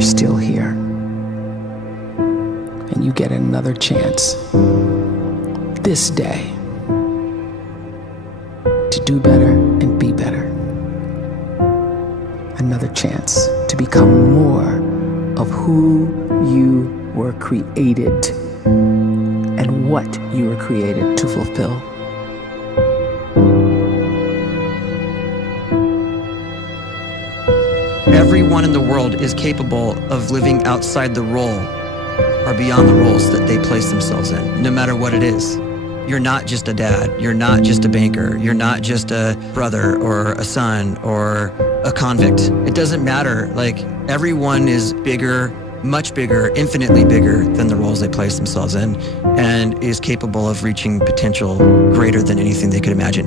you're still here. And you get another chance this day to do better and be better. Another chance to become more of who you were created and what you were created to fulfill. Everyone in the world is capable of living outside the role or beyond the roles that they place themselves in, no matter what it is. You're not just a dad, you're not just a banker, you're not just a brother or a son or a convict. It doesn't matter. Like, everyone is bigger, much bigger, infinitely bigger than the roles they place themselves in, and is capable of reaching potential greater than anything they could imagine.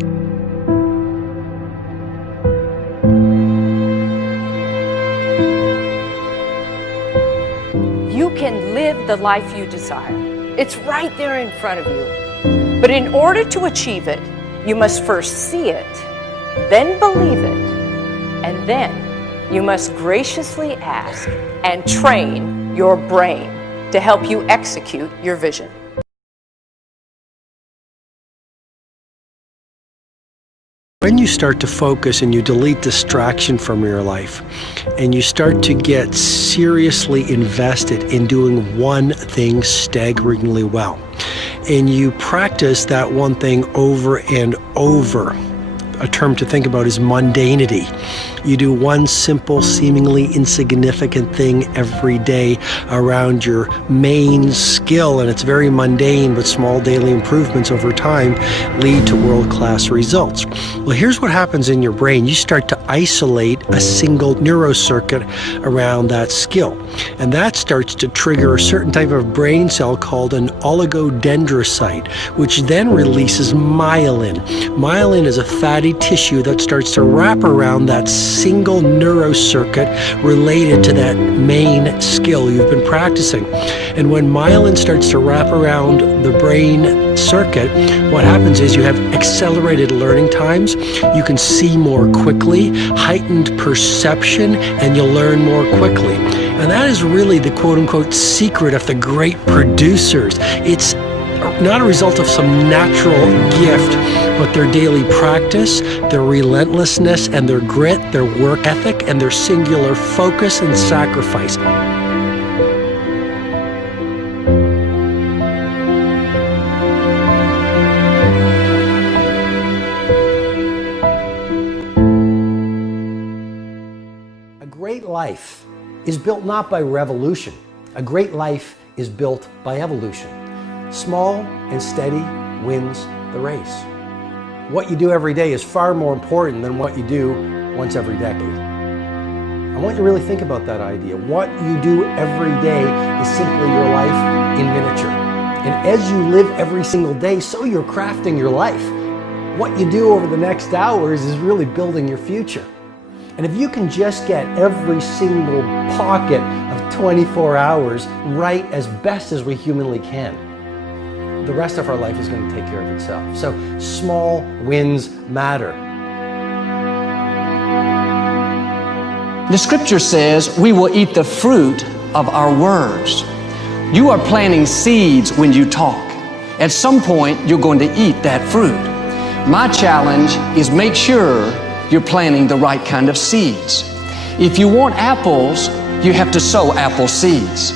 You can live the life you desire. It's right there in front of you. But in order to achieve it, you must first see it, then believe it, and then you must graciously ask and train your brain to help you execute your vision. When you start to focus and you delete distraction from your life, and you start to get seriously invested in doing one thing staggeringly well, and you practice that one thing over and over, a term to think about is mundanity. You do one simple, seemingly insignificant thing every day around your main skill, and it's very mundane, but small daily improvements over time lead to world-class results. Well, here's what happens in your brain. You start to isolate a single neurocircuit around that skill, and that starts to trigger a certain type of brain cell called an oligodendrocyte, which then releases myelin. Myelin is a fatty tissue that starts to wrap around that single neurocircuit related to that main skill you've been practicing. And when myelin starts to wrap around the brain circuit, what happens is you have accelerated learning times, you can see more quickly, heightened perception, and you'll learn more quickly. And that is really the quote-unquote secret of the great producers. It's not a result of some natural gift, but their daily practice, their relentlessness and their grit, their work ethic, and their singular focus and sacrifice. A great life is built not by revolution. A great life is built by evolution. Small and steady wins the race. What you do every day is far more important than what you do once every decade. I want you to really think about that idea. What you do every day is simply your life in miniature. And as you live every single day, so you're crafting your life. What you do over the next hours is really building your future. And if you can just get every single pocket of 24 hours right as best as we humanly can, the rest of our life is going to take care of itself. So small wins matter. The scripture says we will eat the fruit of our words. You are planting seeds when you talk. At some point, you're going to eat that fruit. My challenge is make sure you're planting the right kind of seeds. If you want apples, you have to sow apple seeds.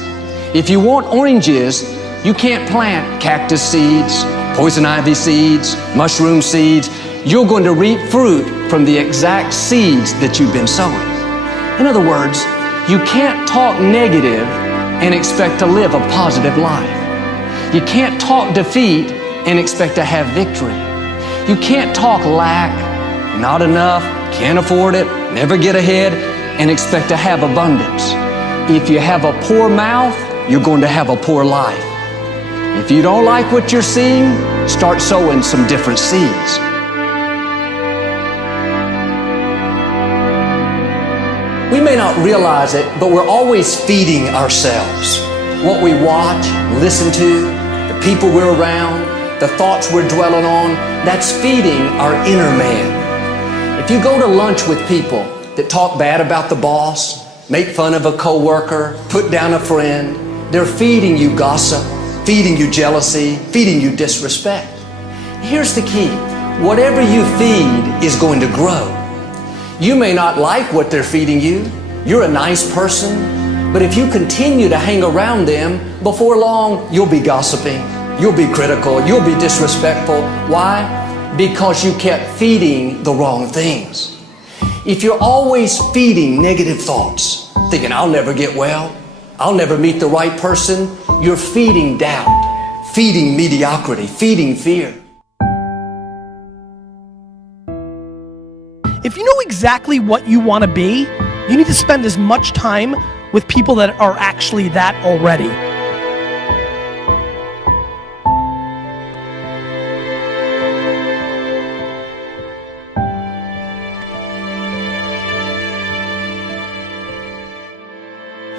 If you want oranges, you can't plant cactus seeds, poison ivy seeds, mushroom seeds. You're going to reap fruit from the exact seeds that you've been sowing. In other words, you can't talk negative and expect to live a positive life. You can't talk defeat and expect to have victory. You can't talk lack, not enough, can't afford it, never get ahead, and expect to have abundance. If you have a poor mouth, you're going to have a poor life. If you don't like what you're seeing, start sowing some different seeds. We may not realize it, but we're always feeding ourselves. What we watch, listen to, the people we're around, the thoughts we're dwelling on, that's feeding our inner man. If you go to lunch with people that talk bad about the boss, make fun of a coworker, put down a friend. They're feeding you gossip, feeding you jealousy, feeding you disrespect. Here's the key. Whatever you feed is going to grow. You may not like what they're feeding you. You're a nice person, but if you continue to hang around them, before long, you'll be gossiping. You'll be critical. You'll be disrespectful. Why? Because you kept feeding the wrong things. If you're always feeding negative thoughts, thinking, I'll never get well, I'll never meet the right person, you're feeding doubt, feeding mediocrity, feeding fear. If you know exactly what you want to be, you need to spend as much time with people that are actually that already.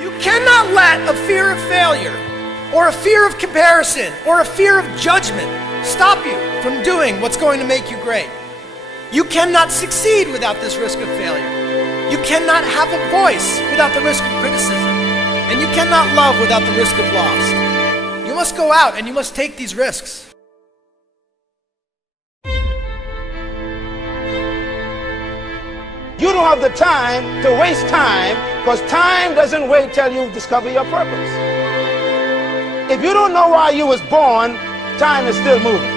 You cannot let a fear of failure, or a fear of comparison, or a fear of judgment stop you from doing what's going to make you great. You cannot succeed without this risk of failure. You cannot have a voice without the risk of criticism. And you cannot love without the risk of loss. You must go out and you must take these risks. You don't have the time to waste time, because time doesn't wait till you discover your purpose. If you don't know why you was born, time is still moving.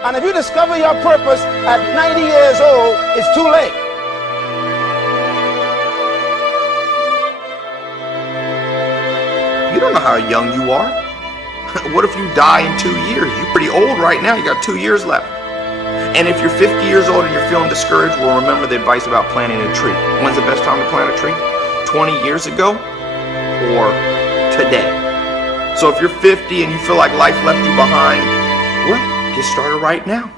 And if you discover your purpose at 90 years old, it's too late. You don't know how young you are. What if you die in 2 years? You're pretty old right now. You got 2 years left. And if you're 50 years old and you're feeling discouraged, well, remember the advice about planting a tree. When's the best time to plant a tree? 20 years ago or today? So if you're 50 and you feel like life left you behind, well, get started right now.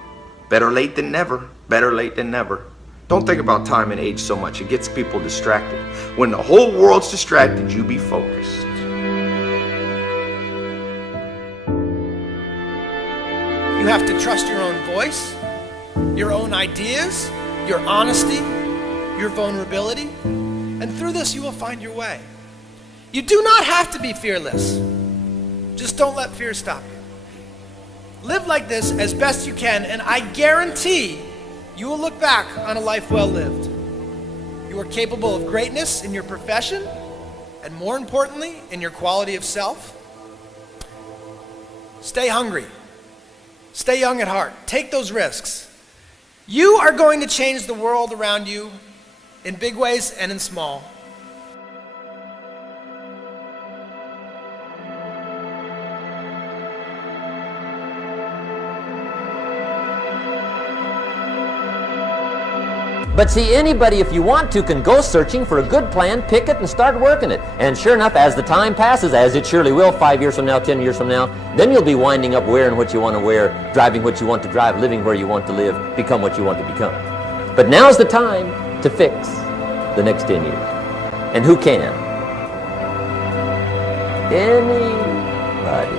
Better late than never. Better late than never. Don't think about time and age so much. It gets people distracted. When the whole world's distracted, you be focused. You have to trust your own voice, your own ideas, your honesty, your vulnerability. And through this, you will find your way. You do not have to be fearless. Just don't let fear stop you. Live like this as best you can, and I guarantee you will look back on a life well lived. You are capable of greatness in your profession, and more importantly, in your quality of self. Stay hungry. Stay young at heart. Take those risks. You are going to change the world around you in big ways and in small. But see, anybody, if you want to, can go searching for a good plan, pick it, and start working it. And sure enough, as the time passes, as it surely will 5 years from now, 10 years from now, then you'll be winding up wearing what you want to wear, driving what you want to drive, living where you want to live, become what you want to become. But now's the time to fix the next 10 years. And who can? Anybody.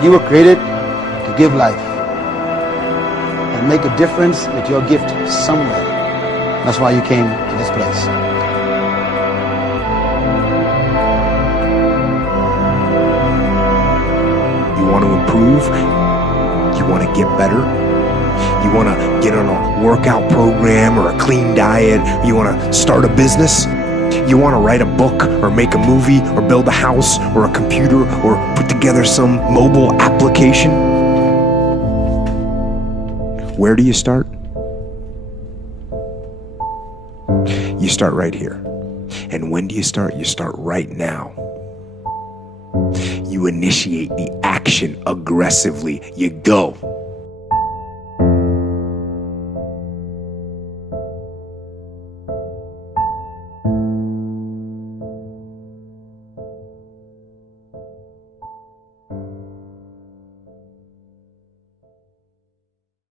You were created to give life and make a difference with your gift somewhere. That's why you came to this place. You want to improve? You want to get better? You want to get on a workout program or a clean diet? You want to start a business? You want to write a book or make a movie or build a house or a computer or put together some mobile application? Where do you start? You start right here. And when do you start? You start right now. You initiate the action aggressively. You go.